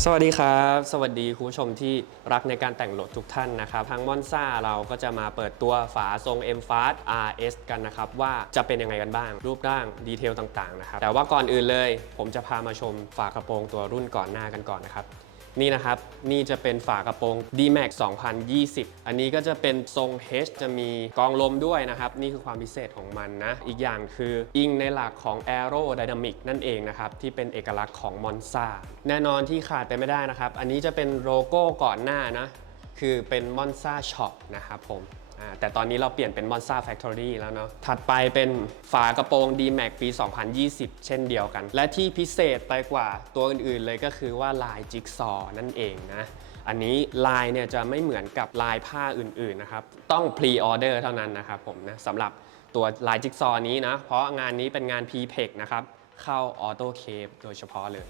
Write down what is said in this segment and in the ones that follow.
สวัสดีครับสวัสดีคุณผู้ชมที่รักในการแต่งรถทุกท่านนะครับทางมอนซ่าเราก็จะมาเปิดตัวฝาทรง M Fast RS กันนะครับว่าจะเป็นยังไงกันบ้างรูปร่างดีเทลต่างๆนะครับแต่ว่าก่อนอื่นเลยผมจะพามาชมฝากระโปรงตัวรุ่นก่อนหน้ากันก่อนนะครับนี่นะครับนี่จะเป็นฝากระโปรง D-Max 2020 อันนี้ก็จะเป็นทรง H จะมีกรองลมด้วยนะครับนี่คือความพิเศษของมันนะอีกอย่างคืออิงในหลักของ Aerodynamic นั่นเองนะครับที่เป็นเอกลักษณ์ของมอนซ่าแน่นอนที่ขาดไปไม่ได้นะครับอันนี้จะเป็นโลโก้ก่อนหน้านะคือเป็นมอนซ่าช็อปนะครับผมแต่ตอนนี้เราเปลี่ยนเป็น Monza Factory แล้วเนาะถัดไปเป็นฝากระโปรง D-Max ปี 2020 เช่นเดียวกันและที่พิเศษไปกว่าตัวอื่นๆเลยก็คือว่าลายจิ๊กซอว์นั่นเองนะอันนี้ลายเนี่ยจะไม่เหมือนกับลายผ้าอื่นๆนะครับต้องพรีออเดอร์เท่านั้นนะครับผมนะสำหรับตัวลายจิ๊กซอว์นี้นะเพราะงานนี้เป็นงาน PPEX นะครับเข้าออโต้เคปโดยเฉพาะเลย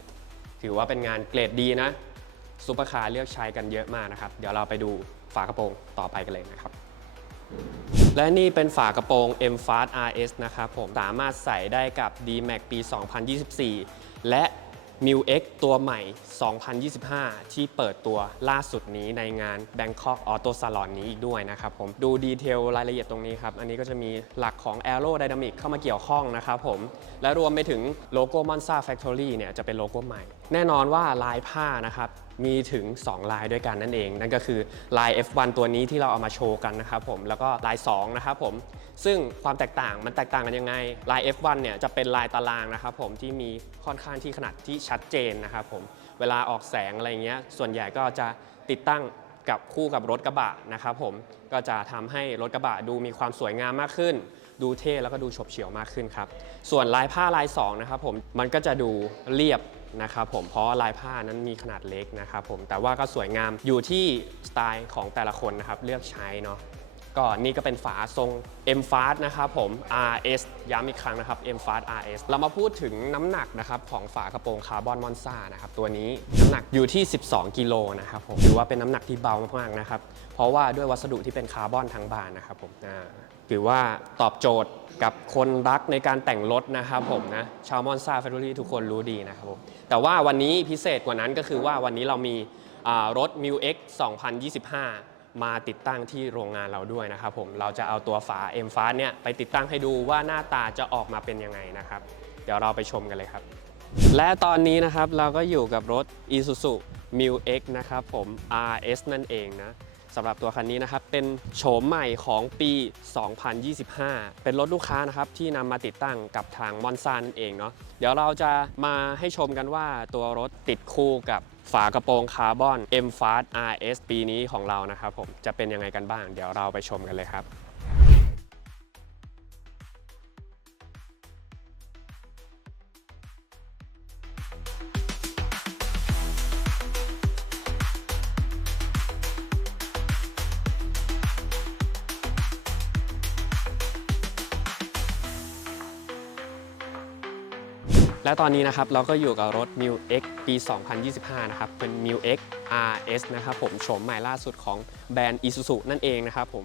ถือว่าเป็นงานเกรดดีนะซุปเปอร์คาร์เลือกใช้กันเยอะมากนะครับเดี๋ยวเราไปดูฝากระโปรงต่อไปกันเลยนะครับและนี่เป็นฝากระโปรง M Fast RS นะครับผมสามารถใส่ได้กับ D-Max ปี 2024 และ MU-X ตัวใหม่ 2025 ที่เปิดตัวล่าสุดนี้ในงาน Bangkok Auto Salon นี้อีกด้วยนะครับผมดูดีเทลรายละเอียดตรงนี้ครับอันนี้ก็จะมีหลักของ Aerodynamic เข้ามาเกี่ยวข้องนะครับผมและรวมไปถึงโลโก้ Monza Factory เนี่ยจะเป็นโลโก้ใหม่แน่นอนว่าลายผ้านะครับมีถึง2ลายด้วยกันนั่นเองนั่นก็คือลาย F1 ตัวนี้ที่เราเอามาโชว์กันนะครับผมแล้วก็ลาย2นะครับผมซึ่งความแตกต่างมันแตกต่างกันยังไงลาย F1 เนี่ยจะเป็นลายตารางนะครับผมที่มีค่อนข้างที่ขนาดที่ชัดเจนนะครับผมเวลาออกแสงอะไรเงี้ยส่วนใหญ่ก็จะติดตั้งกับคู่กับรถกระบะนะครับผมก็จะทำให้รถกระบะดูมีความสวยงามมากขึ้นดูเท่แล้วก็ดูฉบเฉี่ยวมากขึ้นครับส่วนลายผ้าลาย2นะครับผมมันก็จะดูเรียบนะครับผมเพราะลายผ้านั้นมีขนาดเล็กนะครับผมแต่ว่าก็สวยงามอยู่ที่สไตล์ของแต่ละคนนะครับเลือกใช้เนาะก็นี่ก็เป็นฝาทรง M Fast นะครับผม RS ย้ำอีกครั้งนะครับ M Fast RS เรามาพูดถึงน้ำหนักนะครับของฝากระโปรงคาร์บอนมอนซ่านะครับตัวนี้น้ำหนักอยู่ที่12กิโลนะครับผมถือว่าเป็นน้ำหนักที่เบามากๆนะครับเพราะว่าด้วยวัสดุที่เป็นคาร์บอนทั้งบานนะครับผมถือว่าตอบโจทย์กับคนรักในการแต่งรถนะครับผมนะชาวมอนซ่าแฟคทอรี่ทุกคนรู้ดีนะครับผมแต่ว่าวันนี้พิเศษกว่านั้นก็คือว่าวันนี้เรามีรถ MU-X 2025 มาติดตั้งที่โรงงานเราด้วยนะครับผมเราจะเอาตัวฝา M Fast เนี่ยไปติดตั้งให้ดูว่าหน้าตาจะออกมาเป็นยังไงนะครับเดี๋ยวเราไปชมกันเลยครับและตอนนี้นะครับเราก็อยู่กับรถ Isuzu MU-X นะครับผม RS นั่นเองนะสำหรับตัวคันนี้นะครับเป็นโฉมใหม่ของปี 2025 เป็นรถลูกค้านะครับที่นำมาติดตั้งกับทางมอนซ่านั่นเองเนาะเดี๋ยวเราจะมาให้ชมกันว่าตัวรถติดคู่กับฝากระโปรงคาร์บอน M Fast RS ปีนี้ของเรานะครับผมจะเป็นยังไงกันบ้างเดี๋ยวเราไปชมกันเลยครับและตอนนี้นะครับเราก็อยู่กับรถ MU-X ปี 2025 นะครับเป็น MU-X RS นะครับผมโฉมใหม่ล่าสุดของแบรนด์ Isuzu นั่นเองนะครับผม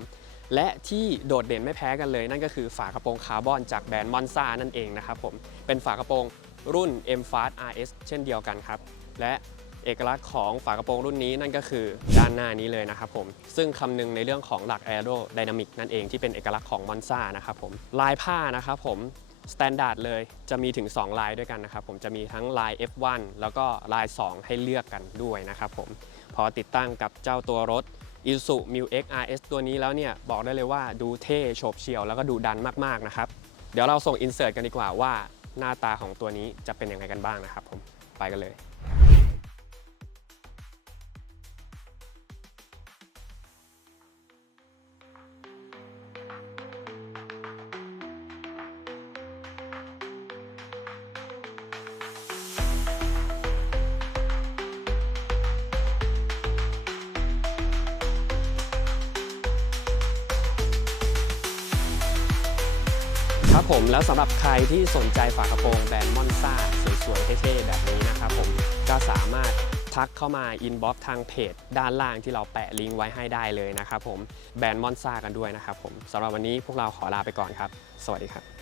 และที่โดดเด่นไม่แพ้กันเลยนั่นก็คือฝากระโปรงคาร์บอนจากแบรนด์ Monza นั่นเองนะครับผมเป็นฝากระโปรงรุ่น M Fast RS เช่นเดียวกันครับและเอกลักษณ์ของฝากระโปรงรุ่นนี้นั่นก็คือด้านหน้านี้เลยนะครับผมซึ่งคำนึงในเรื่องของหลัก Aerodynamic นั่นเองที่เป็นเอกลักษณ์ของ Monza นะครับผมลายผ้านะครับผมสแตนดาร์ดเลยจะมีถึง2ลายด้วยกันนะครับผมจะมีทั้งลาย F1 แล้วก็ลาย2ให้เลือกกันด้วยนะครับผมพอติดตั้งกับเจ้าตัวรถ Isuzu MU-X RS ตัวนี้แล้วเนี่ยบอกได้เลยว่าดูเท่โฉบเฉี่ยวแล้วก็ดูดันมากๆนะครับเดี๋ยวเราส่งอินเสิร์ตกันดีกว่าว่าหน้าตาของตัวนี้จะเป็นยังไงกันบ้างนะครับผมไปกันเลยครับผมแล้วสำหรับใครที่สนใจฝากระโปรงแบรนด์มอนซ่าสวยๆเท่ๆแบบนี้นะครับผมก็สามารถทักเข้ามาอินบ็อกซ์ทางเพจด้านล่างที่เราแปะลิงก์ไว้ให้ได้เลยนะครับผมแบรนด์มอนซ่ากันด้วยนะครับผมสำหรับวันนี้พวกเราขอลาไปก่อนครับสวัสดีครับ